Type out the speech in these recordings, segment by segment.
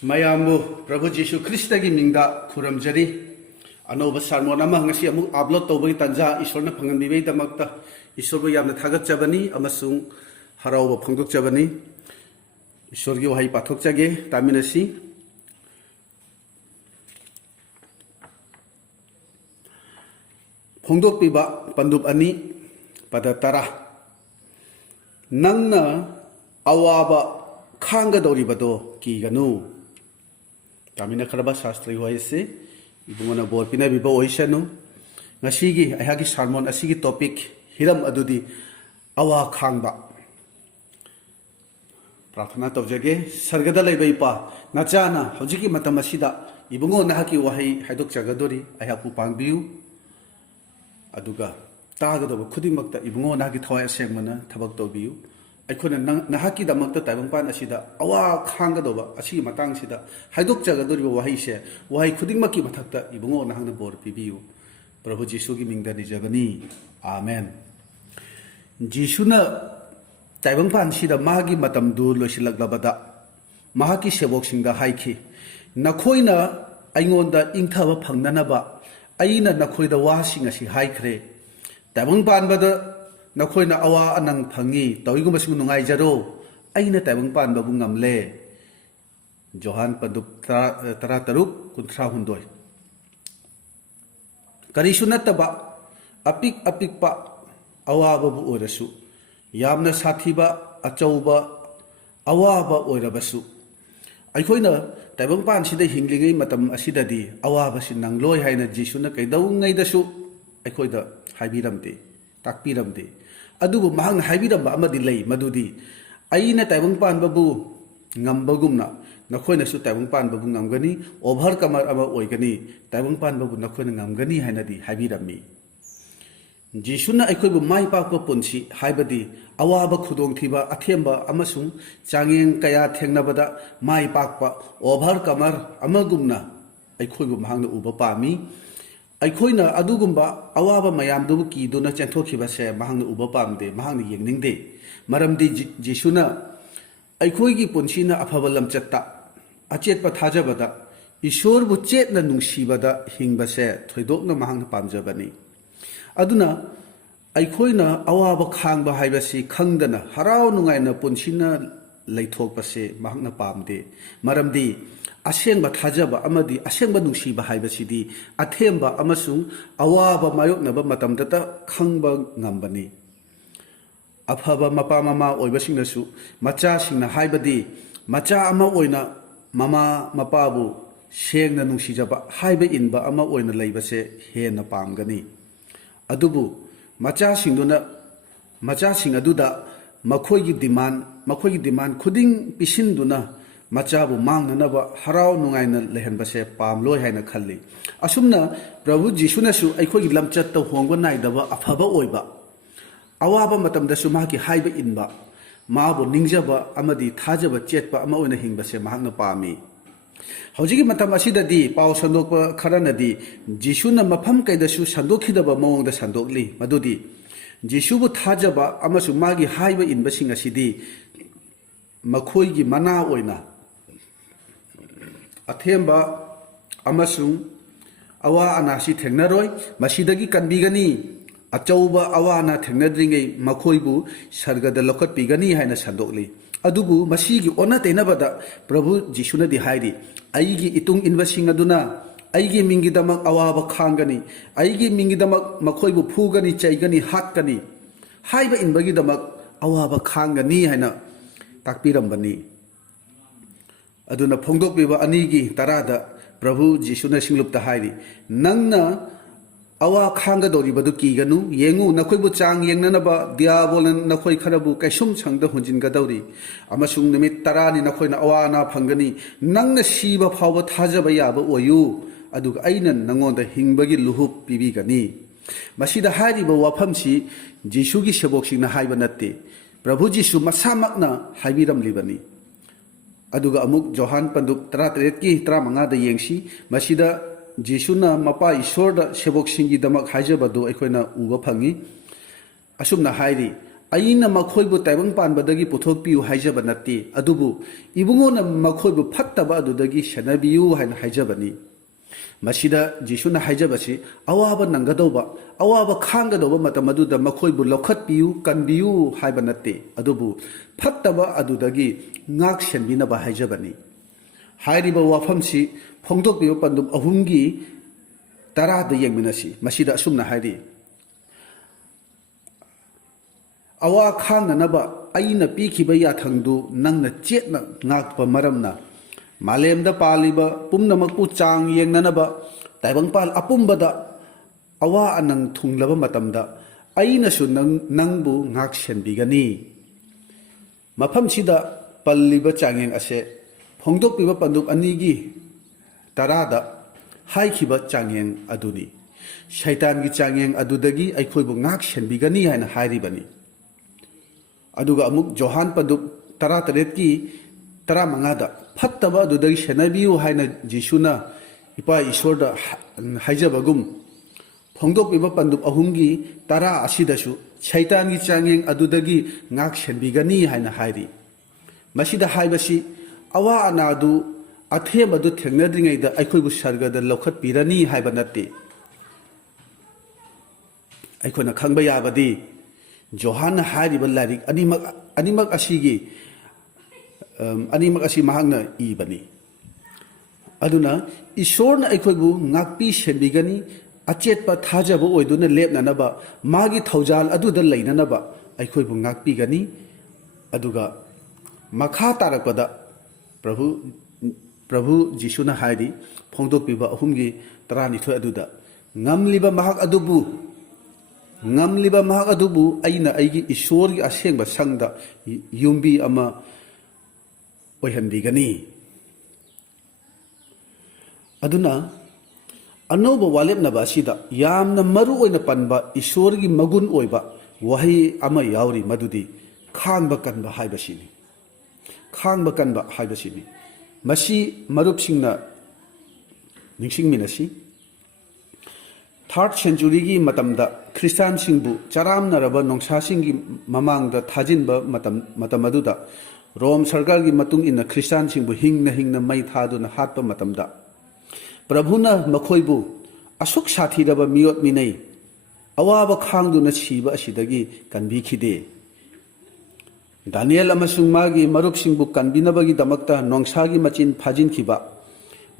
Mayambu Prabhu Jisu Christagi Mingda Kuramjari Anoba Sermon ngasi amuk upload tawbagi tanja Ishorna phanganbibei damakta Ishorbu yamna thagatjabani amasung harauba phangdokjabani Ishorgi wahai pathokjage taminasi phangdokpiba pandub ani pada tara nangna awaba khangadoribado kiganu Tamina Karaba Shastri Hoise, Ibuna Borpina Bibo Oisanu, Nasigi, I hagi Sermon, a sigi topic, Hiram Adudi, Awa-Khangba. Prathana Tovjage, Sargada Lebeipa, Najana, Hojiki Matamasida, Ibungo Nahaki Wahi, Hadok Jagadori, I have Pupangbiu, Aduga, Tagado, Kudimakta, Ibungo Nagi Toya Semana, Tabakto Biu. I couldn't Nahaki the Makta Taibangpangi, Awa-Khangba, a sea matang sida, Haidok Jagadori Wahisha, why couldn't Maki Matakta, Ibungo Nahana board PBU, Prabhu Jisu giving the Javani. Amen. Jisuna Taibangpangi the Magi Matamdu Loshilagabada, Mahaki Sheboxing the Haiki, Nakoina, Aingon the Inkava Panganaba, Aina Nakoi the washing as she haikre, Taibangpan Nakoina awa anang phangi tawigum basing nungai jaro aina taibangpan babu ngamle Johan Paduk tara taruk kuntra hundoi kari sunataba apik pa awa babu orasu yamna sathiba achauba awa ba orabasu aikhoina taibangpan sida hinglingai matam asidadi awa basin nangloi haina jisuna kaidau ngai dasu aikhoida haibiramte takpiramte adubu mahang haibiramba amadi lei madudi aina taibangpan babu ngambagumna nakhoina su taibangpan babu ngamgani over kamar ama oigani taibangpan babu nakhoina ngamgani hainadi haibirami jisuna aikhoibu mai pakpa punsi haibadi awaba khudongthiba athemba amasung changeng kaya thengnabada mai pakpa over kamar amagumna aikhoibu mahangna uba pami Aikhoina adugumba awaba mayamdu kiduna chanthokibase mahangna uba pamde mahangna yengningde maramdi jisuna aikhoigi punsina afaba lamchatta achetpa thajabada ishorbu chetna nungsibada hingbase thoidokna mahangna pamjabani aduna aikhoina awaba khangba haibasi khangdana harau nungaina punsina leithokpase mahangna pamde maramdi Asengba thajaba amadi asengba nungsiba haibasidi athemba amasung awaba mayoknaba matamdata khangba ngambani afaba mapa mama oibasingnasu macha singna haibadi macha ama oina mama mapabu sengna nungsijaba haiba inba ama oina leibase hena pamgani adubu macha sing aduda makhoigi demand khuding pisinduna Machabu mangnanaba harau nungaina lehanbase pamloi haina khalli asumna Prabhu Jisuna su aikhogi lamchat to hongba naidaba afaba oiba awaba matamda su mahaki haiba inba mabu ningjaba amadi thajaba chetpa ama oina hingbase mahangna pami hojigi matam asidadi paw sandokpa kharanadi Jisuna mafam kaida su sandokhidaba mawongda sandokli madudi Jisubu thajaba amasu magi haiba inba singa sidi makhoigi mana oina Athemba amasung awa anasi thengnaroi masidagi kanbigani achauba awa ana thengnadringai makhoibu sargada lokat pigani haina sandokli adubu masigi ona tenabada Prabhu Jisuna di hairi aigi itung inbasing aduna aigi mingidamak awaba khangani aigi mingidamak makhoibu phugani chaigani hatkani haiba inbagi damak awaba khangani haina takpirambani Aduna phongdok biba anigi tarada Prabhu Jisuna singlupta hairi nangna awa khanga dori badu kiganu yengu nakhoibu chang yengnanaba diabolan nakhoi kharabu kaisum changda hunjin gadawri amasung nimit tarani nakhoina awa na phangani nangna siba phawba thajaba yaba oyu aduga aina nangonda hingbagi luhup pibigani masida hariba wafamsi Jisugi seboksingna haiba natte Prabhu Jisu masamakna haibiramlibani Aduga amuk Johan Panduk Taratretki Tramangada Yengsi, Masida Jisuna Mapa Ishorda Sheboksingi Damak Hajabado Equina Uba Pangi, Asumna Hairi, ꯑꯩꯅ ꯃꯈꯣꯏꯕꯨ ꯇꯥꯏꯕꯪꯄꯥꯟꯕꯗꯒꯤ ꯄꯨꯊꯣꯛꯄꯤꯌꯨ ꯍꯥꯏꯖꯕ ꯅꯠꯇꯦ, ꯑꯗꯨꯕꯨ ꯏꯕꯨꯡꯉꯣꯅ ꯃꯈꯣꯏꯕꯨ ꯐꯠꯇꯕ ꯑꯗꯨꯗꯒꯤ ꯁꯦꯟꯅꯕꯤꯌꯨ ꯍꯥꯏꯅ ꯍꯥꯏꯖꯕꯅꯤ꯫ ꯃꯁꯤꯗ ꯖꯤꯁꯨꯅ ꯍꯥꯏꯖꯕꯁꯤ ꯑꯋꯥꯕ ꯅꯪꯒꯗꯧꯕ, ꯑꯋꯥꯕ ꯈꯥꯡꯒꯗꯧꯕ ꯃꯇꯝ ꯑꯗꯨꯗ ꯃꯈꯣꯏꯕꯨ ꯂꯧꯈꯠꯄꯤꯌꯨ, ꯀꯟꯕꯤꯌꯨ ꯍꯥꯏꯕ ꯅꯠꯇꯦ, ꯑꯗꯨꯕꯨ ꯐꯠꯇꯕ ꯑꯗꯨꯗꯒꯤ ꯉꯥꯛ ꯁꯦꯟꯕꯤꯅꯕ ꯍꯥꯏꯖꯕꯅꯤ꯫ ꯍꯥꯏꯔꯤꯕ ꯋꯥꯐꯝꯁꯤ ꯐꯣꯡꯗꯣꯛꯄꯤꯕ ꯄꯟꯗꯨꯝ 3ꯒꯤ 10ꯗ ꯌꯦꯡꯃꯤꯟꯅꯁꯤ꯫ ꯃꯁꯤꯗ ꯑꯁꯨꯝꯅ ꯍꯥꯏꯔꯤ: ꯑꯋꯥ ꯈꯥꯡꯅꯅꯕ ꯑꯩꯅ ꯄꯤꯈꯤꯕ ꯌꯥꯊꯪꯗꯨ ꯅꯪꯅ ꯆꯦꯠꯅ ꯉꯥꯛꯄ ꯃꯔꯝꯅ ꯃꯥꯂꯦꯝꯗ ꯄꯥꯜꯂꯤꯕ ꯄꯨꯝꯅꯃꯛꯄꯨ ꯆꯥꯡ ꯌꯦꯡꯅꯅꯕ ꯇꯥꯏꯕꯪꯄꯥꯜ ꯑꯄꯨꯝꯕꯗ ꯑꯋꯥ ꯑꯅꯪ ꯊꯨꯡꯂꯕ ꯃꯇꯝꯗ ꯑꯩꯅꯁꯨ ꯅꯪꯕꯨ ꯉꯥꯛ ꯁꯦꯟꯕꯤꯒꯅꯤ꯫ ꯃꯐꯝꯁꯤꯗ ꯄꯜꯂꯤꯕ ꯆꯥꯡꯌꯦꯡ ꯑꯁꯦ ꯐꯣꯡꯗꯣꯛꯄꯤꯕ ꯄꯟꯗꯨꯞ 2ꯒꯤ 10ꯗ ꯍꯥꯏꯈꯤꯕ ꯆꯥꯡꯌꯦꯡ ꯑꯗꯨꯅꯤ꯫ ꯁꯩꯇꯥꯟꯒꯤ ꯆꯥꯡꯌꯦꯡ ꯑꯗꯨꯗꯒꯤ ꯑꯩꯈꯣꯏꯕꯨ ꯉꯥꯛ ꯁꯦꯟꯕꯤꯒꯅꯤ ꯍꯥꯏꯅ ꯍꯥꯏꯔꯤꯕꯅꯤ꯫ ꯑꯗꯨꯒ ꯑꯃꯨꯛ ꯖꯣꯍꯥꯟ ꯄꯟꯗꯨꯞ 18ꯒꯤ 15ꯗ ꯐꯠꯇꯕ ꯑꯗꯨꯗꯒꯤ ꯁꯦꯟꯅꯕꯤꯌꯨ ꯍꯥꯏꯅ ꯖꯤꯁꯨꯅ ꯏꯄꯥ ꯏꯁꯣꯔꯗ ꯍꯥꯏꯖꯕꯒꯨꯝ ꯐꯣꯡꯗꯣꯛꯄꯤꯕ ꯄꯟꯗꯨꯞ 3ꯒꯤ 10 ꯑꯁꯤꯗꯁꯨ ꯁꯩꯇꯥꯟꯒꯤ ꯆꯥꯡꯌꯦꯡ ꯑꯗꯨꯗꯒꯤ ꯉꯥꯛ ꯁꯦꯟꯕꯤꯒꯅꯤ ꯍꯥꯏꯅ ꯍꯥꯏꯔꯤ꯫ ꯃꯁꯤꯗ ꯍꯥꯏꯕꯁꯤ ꯑꯋꯥ ꯑꯅꯥꯗꯨ ꯑꯊꯦꯝꯕꯗꯨ ꯊꯦꯡꯅꯗ꯭ꯔꯤꯉꯩꯗ ꯑꯩꯈꯣꯏꯕꯨ ꯁꯔꯒꯗ ꯂꯧꯈꯠꯄꯤꯔꯅꯤ ꯍꯥꯏꯕ ꯅꯠꯇꯦ꯫ ꯑꯩꯈꯣꯏꯅ ꯈꯪꯕ ꯌꯥꯕꯗꯤ ꯖꯣꯍꯥꯟꯅ ꯍꯥꯏꯔꯤꯕ ꯂꯥꯏꯔꯤꯛ ꯑꯅꯤꯃꯛ ꯑꯁꯤ ꯃꯍꯥꯛꯅ ꯏꯕꯅꯤ꯫ ꯑꯗꯨꯅ ꯏꯁꯣꯔꯅ ꯑꯩꯈꯣꯏꯕꯨ ꯉꯥꯛꯄꯤ ꯁꯦꯟꯕꯤꯒꯅꯤ, ꯑꯆꯦꯠꯄ ꯊꯥꯖꯕ ꯑꯣꯏꯗꯨꯅ ꯂꯦꯞꯅꯅꯕ, ꯃꯥꯒꯤ ꯊꯧꯖꯥꯜ ꯑꯗꯨꯗ ꯂꯩꯅꯅꯕ ꯑꯩꯈꯣꯏꯕꯨ ꯉꯥꯛꯄꯤꯒꯅꯤ꯫ ꯑꯗꯨꯒ ꯃꯈꯥ ꯇꯥꯔꯛꯄꯗ ꯄ꯭ꯔꯚꯨ ꯖꯤꯁꯨꯅ ꯍꯥꯏꯔꯤ ꯐꯣꯡꯗꯣꯛꯄꯤꯕ 3ꯒꯤ 12 ꯑꯗꯨꯗ ꯉꯝꯂꯤꯕ ꯃꯍꯥꯛ ꯑꯗꯨꯕꯨ ꯑꯩꯅ ꯑꯩꯒꯤ ꯏꯁꯣꯔꯒꯤ ꯑꯁꯦꯡꯕ ꯁꯪꯗ ꯌꯨꯝꯕꯤ ꯑꯃ ꯑꯣꯏꯍꯟꯕꯤꯒꯅꯤ꯫ ꯑꯗꯨꯅ ꯑꯅꯧꯕ ꯋꯥꯂꯦꯞꯅꯕ ꯑꯁꯤꯗ ꯌꯥꯝꯅ ꯃꯔꯨ ꯑꯣꯏꯅ ꯄꯟꯕ ꯏꯁꯣꯔꯒꯤ ꯃꯒꯨꯟ ꯑꯣꯏꯕ ꯋꯥꯍꯩ ꯑꯃ ꯌꯥꯎꯔꯤ, ꯃꯗꯨꯗꯤ ꯈꯥꯡꯕ ꯀꯟꯕ ꯍꯥꯏꯕꯁꯤꯅꯤ꯫ ꯈꯥꯡꯕ ꯀꯟꯕ ꯍꯥꯏꯕꯁꯤꯅꯤ꯫ ꯃꯁꯤ ꯃꯔꯨꯞꯁꯤꯡꯅ ꯅꯤꯡꯁꯤꯡꯃꯤꯟꯅꯁꯤ꯫ 3rd ꯁꯦꯟꯆꯨꯔꯤꯒꯤ ꯃꯇꯝꯗ ꯈ꯭ꯔꯤꯁꯇꯥꯟꯁꯤꯡꯕꯨ ꯆꯔꯥꯝꯅꯔꯕ ꯅꯣꯡꯁꯥꯁꯤꯡꯒꯤ ꯃꯃꯥꯡꯗ ꯊꯥꯖꯤꯟꯕ ꯃꯇꯝ ꯑꯗꯨꯗ ꯔꯣꯝ ꯁꯔꯀꯥꯔꯒꯤ ꯃꯇꯨꯡ ꯏꯟꯅ ꯈ꯭ꯔꯤꯁꯇꯥꯟꯁꯤꯡꯕꯨ ꯍꯤꯡꯅ ꯃꯩ ꯊꯥꯗꯨꯅ ꯍꯥꯠꯄ ꯃꯇꯝꯗ ꯄ꯭ꯔꯚꯨꯅ ꯃꯈꯣꯏꯕꯨ ꯑꯁꯨꯛ ꯁꯥꯊꯤꯔꯕ ꯃꯤꯑꯣꯠ ꯃꯤꯅꯩ, ꯑꯋꯥꯕ ꯈꯥꯡꯗꯨꯅ ꯁꯤꯕ ꯑꯁꯤꯗꯒꯤ ꯀꯟꯕꯤꯈꯤꯗꯦ꯫ ꯗꯥꯅꯤꯌꯦꯜ ꯑꯃꯁꯨꯡ ꯃꯥꯒꯤ ꯃꯔꯨꯞꯁꯤꯡꯕꯨ ꯀꯟꯕꯤꯅꯕꯒꯤꯗꯃꯛꯇ ꯅꯣꯡꯁꯥꯒꯤ ꯃꯆꯤꯟ ꯐꯥꯖꯤꯟꯈꯤꯕ,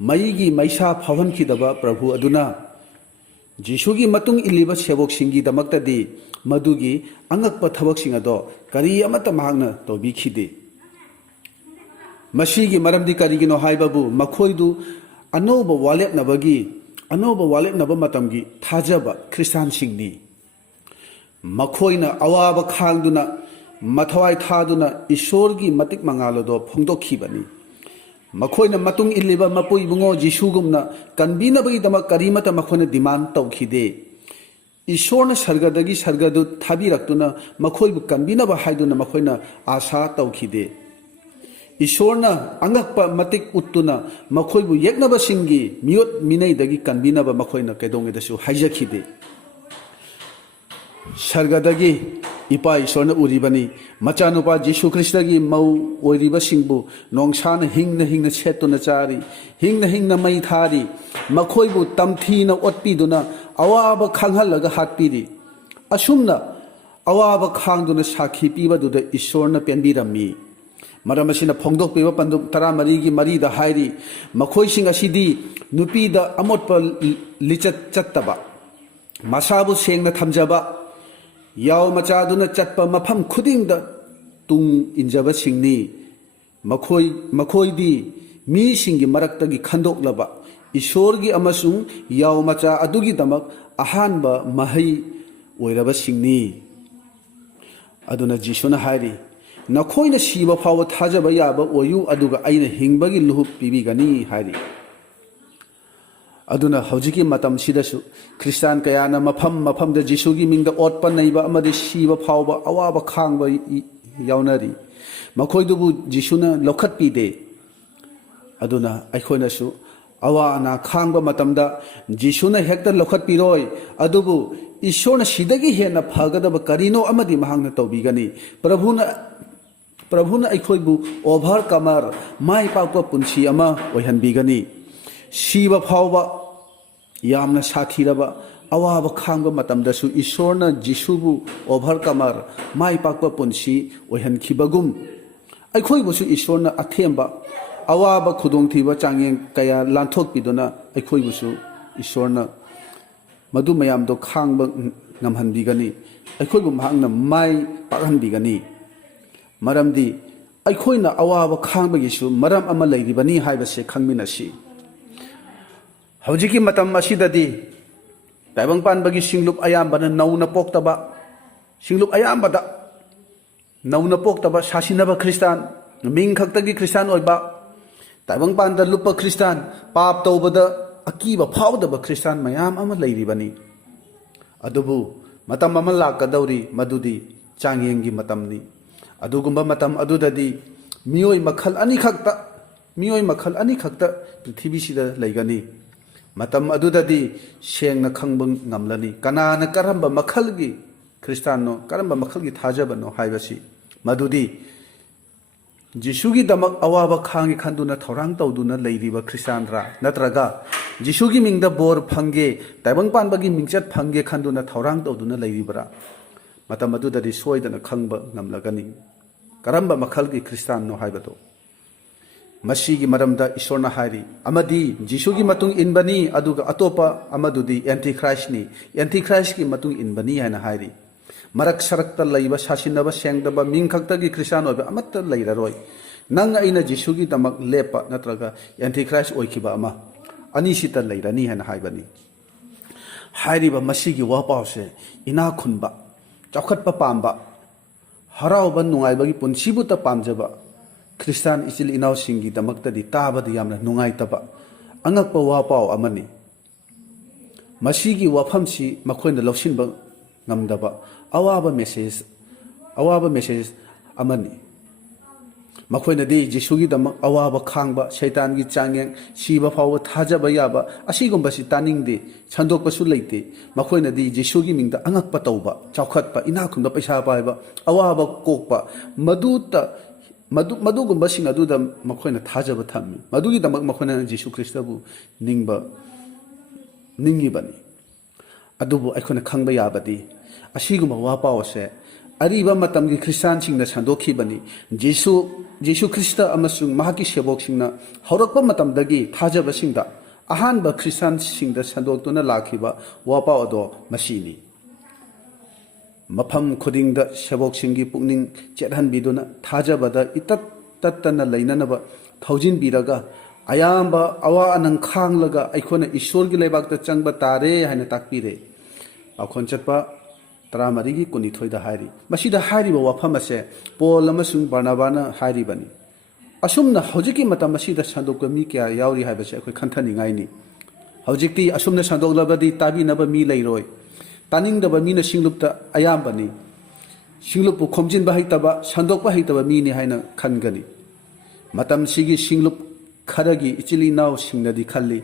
ꯃꯩꯒꯤ ꯃꯩꯁꯥ ꯐꯥꯎꯍꯟꯈꯤꯗꯕ ꯄ꯭ꯔꯚꯨ ꯑꯗꯨꯅ ꯖꯤꯁꯨꯒꯤ ꯃꯇꯨꯡ ꯏꯜꯂꯤꯕ ꯁꯦꯕꯣꯛꯁꯤꯡꯒꯤꯗꯃꯛꯇꯗꯤ ꯃꯗꯨꯒꯤ ꯑꯉꯛꯄ ꯊꯕꯛꯁꯤꯡ ꯑꯗꯣ ꯀꯔꯤ ꯑꯃꯠꯇ ꯃꯍꯥꯛꯅ ꯇꯧꯕꯤꯈꯤꯗꯦ꯫ ꯃꯁꯤꯒꯤ ꯃꯔꯝꯗꯤ ꯀꯔꯤꯒꯤꯅꯣ ꯍꯥꯏꯕꯕꯨ ꯃꯈꯣꯏꯗꯨ ꯑꯅꯧꯕ ꯋꯥꯂꯦꯞꯅꯕ ꯃꯇꯝꯒꯤ ꯊꯥꯖꯕ ꯈ꯭ꯔꯤꯁꯇꯥꯟꯁꯤꯡꯅꯤ꯫ ꯃꯈꯣꯏꯅ ꯑꯋꯥꯕ ꯈꯥꯡꯗꯨꯅ ꯃꯊꯋꯥꯏ ꯊꯥꯗꯨꯅ ꯏꯁꯣꯔꯒꯤ ꯃꯇꯤꯛ ꯃꯉꯥꯜ ꯑꯗꯣ ꯐꯣꯡꯗꯣꯛꯈꯤꯕꯅꯤ꯫ ꯃꯈꯣꯏꯅ ꯃꯇꯨꯡ ꯏꯜꯂꯤꯕ ꯃꯄꯨ ꯏꯕꯨꯡꯉꯣ ꯖꯤꯁꯨꯒꯨꯝꯅ ꯀꯟꯕꯤꯅꯕꯒꯤꯗꯃꯛ ꯀꯔꯤꯃꯠꯇ ꯃꯈꯣꯏꯅ ꯗꯤꯃꯥꯟ ꯇꯧꯈꯤꯗꯦ꯫ ꯏꯁꯣꯔꯅ ꯁꯔꯒꯗꯨ ꯊꯥꯕꯤꯔꯛꯇꯨꯅ ꯃꯈꯣꯏꯕꯨ ꯀꯟꯕꯤꯅꯕ ꯍꯥꯏꯗꯨꯅ ꯃꯈꯣꯏꯅ ꯑꯥꯁꯥ ꯇꯧꯈꯤꯗꯦ꯫ ꯏꯁꯣꯔꯅ ꯑꯉꯛꯄ ꯃꯇꯤꯛ ꯎꯠꯇꯨꯅ ꯃꯈꯣꯏꯕꯨ ꯌꯦꯛꯅꯕꯁꯤꯡꯒꯤ ꯃꯤꯑꯣꯠ ꯃꯤꯅꯩꯗꯒꯤ ꯀꯟꯕꯤꯅꯕ ꯃꯈꯣꯏꯅ ꯀꯩꯗꯧꯉꯩꯗꯁꯨ ꯍꯥꯏꯖꯈꯤꯗꯦ꯫ ꯁꯔꯒꯗꯒꯤ ꯏꯄꯥ ꯏꯁꯣꯔꯅ ꯎꯔꯤꯕꯅꯤ ꯃꯆꯥꯅꯨꯄꯥ ꯖꯤꯁꯨ ꯈ꯭ꯔꯤꯁꯇꯒꯤ ꯃꯧ ꯑꯣꯏꯔꯤꯕꯁꯤꯡꯕꯨ ꯅꯣꯡꯁꯥꯅ ꯍꯤꯡꯅ ꯁꯦꯠꯇꯨꯅ ꯆꯥꯔꯤ, ꯍꯤꯡꯅ ꯃꯩ ꯊꯥꯔꯤ, ꯃꯈꯣꯏꯕꯨ ꯇꯝꯊꯤꯅ ꯑꯣꯠꯄꯤꯗꯨꯅ ꯑꯋꯥꯕ ꯈꯥꯡꯍꯜꯂꯒ ꯍꯥꯠꯄꯤꯔꯤ꯫ ꯑꯁꯨꯝꯅ ꯑꯋꯥꯕ ꯈꯥꯡꯗꯨꯅ ꯁꯥꯈꯤ ꯄꯤꯕꯗꯨꯗ ꯏꯁꯣꯔꯅ ꯄꯦꯟꯕꯤꯔꯝꯃꯤ꯫ ꯃꯔꯝ ꯑꯁꯤꯅ ꯐꯣꯡꯗꯣꯛꯄꯤꯕ ꯄꯟꯗꯨꯞ 14ꯒꯤ 3ꯗ ꯍꯥꯏꯔꯤ ꯃꯈꯣꯏꯁꯤꯡ ꯑꯁꯤꯗꯤ ꯅꯨꯄꯤꯗ ꯑꯃꯣꯠꯄ ꯂꯤꯆꯠ ꯆꯠꯇꯕ, ꯃꯁꯥꯕꯨ ꯁꯦꯡꯅ ꯊꯝꯖꯕ, ꯌꯥꯎ ꯃꯆꯥꯗꯨꯅ ꯆꯠꯄ ꯃꯐꯝ ꯈꯨꯗꯤꯡꯗ ꯇꯨꯡ ꯏꯟꯖꯕꯁꯤꯡꯅꯤ꯫ ꯃꯈꯣꯏꯗꯤ ꯃꯤꯁꯤꯡꯒꯤ ꯃꯔꯛꯇꯒꯤ ꯈꯟꯗꯣꯛꯂꯕ ꯏꯁꯣꯔꯒꯤ ꯑꯃꯁꯨꯡ ꯌꯥꯎ ꯃꯆꯥ ꯑꯗꯨꯒꯤꯗꯃꯛ ꯑꯍꯥꯟꯕ ꯃꯍꯩ ꯑꯣꯏꯔꯕꯁꯤꯡꯅꯤ꯫ ꯑꯗꯨꯅ ꯖꯤꯁꯨꯅ ꯍꯥꯏꯔꯤ ꯅꯈꯣꯏꯅ ꯁꯤꯕ ꯐꯥꯎꯕ ꯊꯥꯖꯕ ꯌꯥꯕ ꯑꯣꯏꯌꯨ, ꯑꯗꯨꯒ ꯑꯩꯅ ꯍꯤꯡꯕꯒꯤ ꯂꯨꯍꯨꯞ ꯄꯤꯕꯤꯒꯅꯤ ꯍꯥꯏꯔꯤ꯫ ꯑꯗꯨꯅ ꯍꯧꯖꯤꯛꯀꯤ ꯃꯇꯝꯁꯤꯗꯁꯨ ꯈ꯭ꯔꯤꯁꯇꯥꯟ ꯀꯌꯥꯅ ꯃꯐꯝꯗ ꯖꯤꯁꯨꯒꯤ ꯃꯤꯡꯗ ꯑꯣꯠꯄ ꯅꯩꯕ ꯑꯃꯗꯤ ꯁꯤꯕ ꯐꯥꯎꯕ ꯑꯋꯥꯕ ꯈꯥꯡꯕ ꯌꯥꯎꯅꯔꯤ꯫ ꯃꯈꯣꯏꯗꯨꯕꯨ ꯖꯤꯁꯨꯅ ꯂꯧꯈꯠꯄꯤꯗꯦ꯫ ꯑꯗꯨꯅ ꯑꯩꯈꯣꯏꯅꯁꯨ awa ana khangba matamda Jisuna hekta lokhat piroi adubu Ishorna sidagi hena phagadaba karino amadi mahangna tawbigani Prabhuna aikhoibu over kamar mai pakpa punsi ama oihanbigani Shiva phawba yamna sathiraba awaba khangba matamdasu Ishorna Jisubu over kamar mai pakpa punsi oihankhibagum aikhoibusu Ishorna athemba awaba khudongthiba changyeng kaya lanthokpiduna aikhoibusu Ishorna madu mayamdo khangba ngamhanbigani aikhoibu mahangna mai pakhanbigani maramdi aikhoina awaba khangbagisu maram ama leiribani haibase khangminasi hojiki matam asidadi taibangpanbagi singlup ayambana nauna poktaba singlup ayambada nauna poktaba sasinaba Kristan ming khaktagi Kristan oiba taibangpanda lupa Kristan pap tawbada akiba phawdaba Kristan mayam ama leiribani adubu matam ama lakadauri madudi changyengi matamni adugumba matam adudadi mioi makhal ani khakta prithibhi sida leigani matam adudadi sengna khangbang ngamlani kanana karamba makhalgi Kristano karamba makhalgi thajabano haibasi madudi Jisugi damak awaba khangi khanduna thorang tawduna leiriba Kristan ra natraga Jisugi mingda bor phange taibangpanbagi mingchat phange khanduna thorang tawduna leiribara matam adudadi soidana khangba ngamlagani karamba makhalgi Kristan no haibado masigi maramda Ishorna hairi amadi Jisugi matung inbani aduga atopa amadudi antichrist ki matung inbani haina hairi marak sarakta laiba sasinaba sengdaba mingkhaktagi Kristan oiba amatta leiraroi nang aina Jisugi damak lepa natraga antichrist oikiba ama anisita leirani haina haibani hairiba masigi wapause ina khunba chawkhatpa pamba harauba nungaiba punsibuta pamjaba Kristan ichil inaw singi damaktadi tabadi yamna nungaitaba angakpa wapau amani masigi wafamsi makhoina lawsinba ngamdaba awaba message amani makhoina di Jisugi damak awaba khangba shaitangi changyeng siba phawba thajaba yaba asigumbasi taningde chandokpasu leite makhoina di Jisugi mingda angakpa tawba chawkhatpa inakhunda paisa paiba awaba kokpa madugumba sing aduda makhoina thajaba thammi madugi damak makhoina Jisu Kristabu ningibani adubu aikhoina khangba yabadi asigumba wapawase ariba matamgi Kristan singna sandokhibani Jisu Krista amasung mahaki sebok singna haurakpa matamdagi thajaba singda ahanba Kristan singda sandoktuna lakhiba wapa ado masini mafam khudingda sebok singi pukning chethanbiduna thajabada itat tattana leinanaba thoujanbiraga ayamba awa anang khanglaga aikona Ishorgi leibakta changba tare haina takpire akhon chatpa Taramarigi kunithoida hairi masida hairiba wafam ase Paul amasung Barnabana hairibani asumna hojiki matam masida sandokka mi kya yauri haibase akhoi khanthani ngaini hojikti asumna sandoklabadi tabinaba mi leiroi taningdaba mina singlupta ayambani singlupu khomjinba haitaba sandokpa haitaba mi ni haina khangani matam sigi singlup kharagi ichili naw singnadi khalli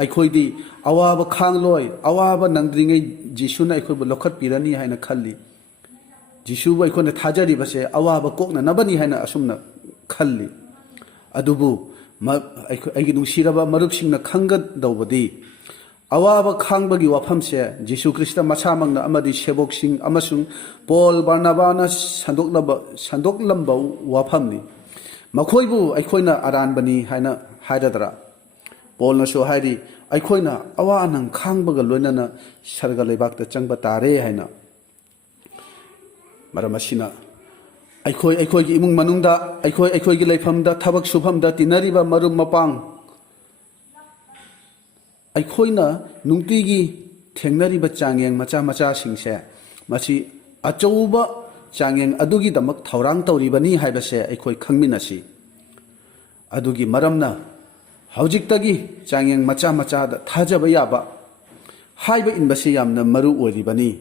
aikhoidi awaba khangloi awaba nangdringai Jisuna aikhoibu lokhat pirani haina khalli Jisubu aikhoina thajari base awaba kokna nabani haina asumna khalli adubu aigi nungsiraba marupsingna khanggadawbadi awaba khangbagi wafamse Jisu Krista masamangna amadi seboksing amasung Paul Barnabana sandoklamba wafamni makhoibu aikhoina aranbani haina haidadra Paul na so hairi aikhoina awa anang khangbaga loinana sarga leibakta changba tare haina maramasina aikhoigi imung manungda aikhoigi leifamda thabak subhamda tinariba marum mapang aikhoina nungtigi thengnariba changyeng macha singse masi achouba changyeng adugi damak thorang tawribani haibase aikhoi khangminasi adugi maramna haujiktagi changyeng macha da thajaba yaba haiba inbasi yamna maru oribani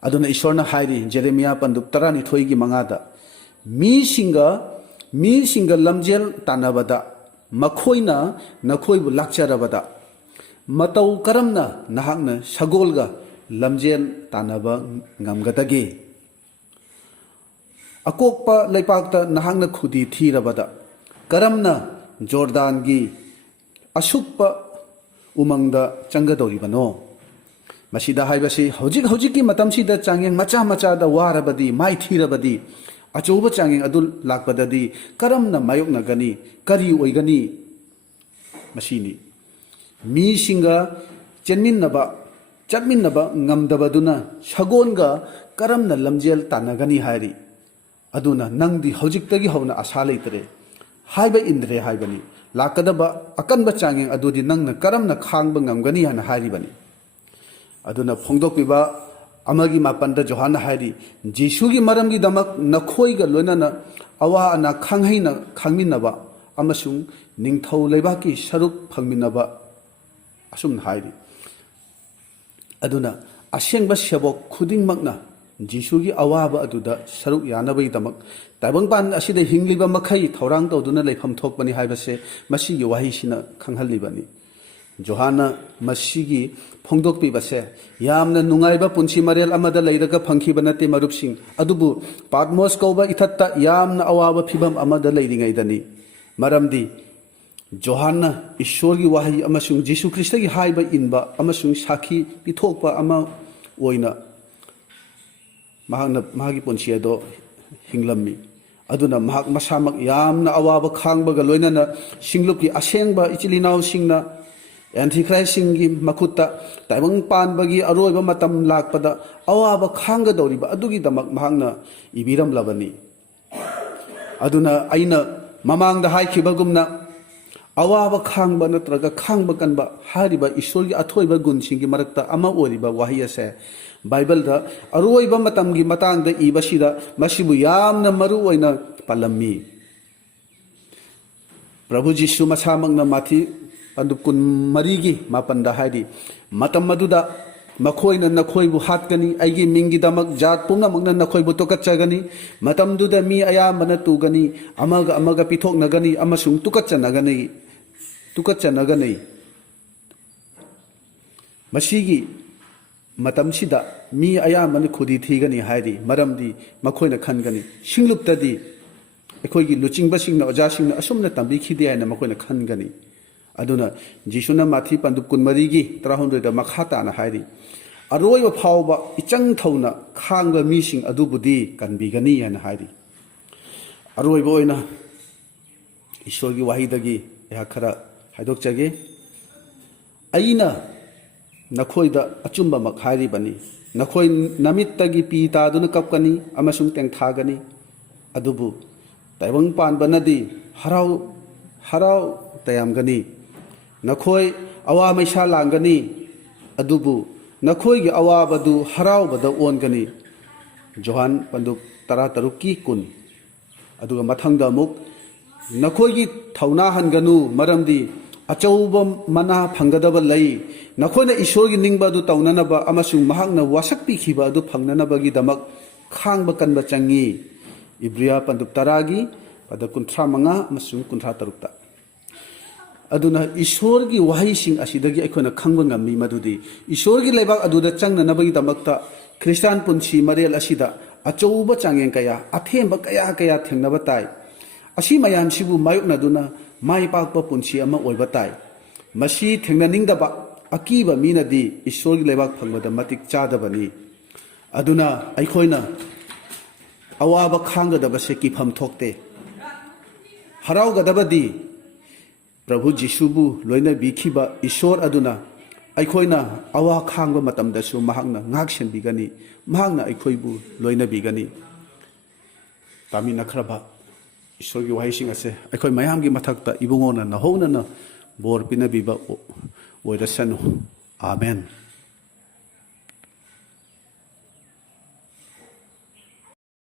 aduna Ishorna hairi Jeremiah pandup 12 gi mangada mi singa lamjel tanabada makhoi bu lakcharabada matau karamna nahakna sagolga lamjen tanaba ngamgadagi akokpa leipakta nahakna khudi thirabada karamna Jordan gi asukpa umangda changadoribano masida haibasi hojik ki matamsida changyang macha da warabadi mai thirabadi achoba changyang adul lakpadadi karamna mayoknagani kari oigani masini mi singa chatminnaba ngamdabaduna sagonga karamna lamjel tanagani hairi aduna nangdi hojiktagi hawna asa leitre haiba indre haibani lakadaba akanba changyang adudi nangna karamna khangba ngamgani hana hairibani aduna phongdokpiba amagi mapanda Johanna hairi Jisugi maramgi damak nakhoiga loinana awa ana khanghaina khangminnaba amasung ningthau leibaki saruk phangminnaba asum hairi aduna asengba sebok khudingmakna Jisugi awaba aduda saruk yanabai damak taibangpan asida hingliba makhai thorang tawduna leifam thokpani haibase masigi wahisina khanghalibani Johanna masigi phongdokpibase yamna nungaiba punchi marel amada leiraga phangkhiba nate marupsing adubu Patmos kauba ithatta yamna awaba phibam amada leiringaidani maramdi Johanna Ishorgi wahi amasung Jisu Kristagi haiba inba amasung sakhi pithokpa ama oina mahagi punchi ado hinglammi aduna mahak masamak yamna awaba khangbaga loinana singlupki asengba ichilinau singna Antichrist singi makutta taibangpanbagi aroiba matam lakpada awaba khanggadoriba adugi damak mahakna ibiram labani aduna aina mamangda haikibagumna awaba khangba natraga khangba kanba hariba Ishorgi athoiba gunsingi marakta ama oriba wahi ase Bible da aroiba matamgi matangda ibasida masibu yamna maru oina palammi Prabhu Jisu masamakna mathi Pandukun marigi mapanda hairi matam maduda makhoina nakhoibu hatkani aigi mingi damak jat pumnamakna nakhoibu tokachagani matam duda mi ayamana tugani amaga pithoknagani amasung tukachanagani masigi matamsida mi ayamana khudi thigani hairi maramdi makhoina khangani singluptadi eikhoi luchingba ojasingna asumna tambikhide haina makhoina khangani aduna Jisuna mathi pandup kunmarigi 300 da makhata na hairi aroiba phawba ichang thauna khangba mising adubudi kanbigani yana hairi aroiba oina Ishorgi wahidagi ya khara haidokchage aina nakhoida achumba makhari bani nakhoi namittagi pita duna kapkani amasung teng thagani adubu taibang panbanadi harau tayamgani nakhoi awa maisa langani adubu nakhoi gi awa badu harau bada ongani Johan panduk 13 kun aduga mathangda muk nakhoi gi thauna hanganu maramdi achauba mana phanggadaba lai nakhoina Ishorgi ningbadu taunanaba amasung mahakna wasakpi khiba adu phangnanabagi damak khangba kanba changi Ibria panduk taragi pada kunthra manga amasung kunthra tarukta aduna Ishorgi wahising asidagi aikona khangba ngammi madudi Ishorgi leibak aduda changnanabagi damakta Christian punchi marel asida achouba changen kaya athemba kaya thengnaba tai asi mayam sibu mayokna duna mai pakpa punchi ama oiba tai masi thengnaningdaba akiba minadi Ishorgi leibak phangbada matik chadabani aduna aikhoina awaba khanggadaba se kifam thokte haraugadabadi Prabhu Jisubu loina bikhiba Ishor aduna aikhoina Awa-Khangba matamdasu mahakna ngaksen bigani mahakna aikhoibu loina bigani tamina khraba Ishorgi wahising ase aikhoi mayamgi mathakta ibungona nahona na bor pinabiba oirasanu amen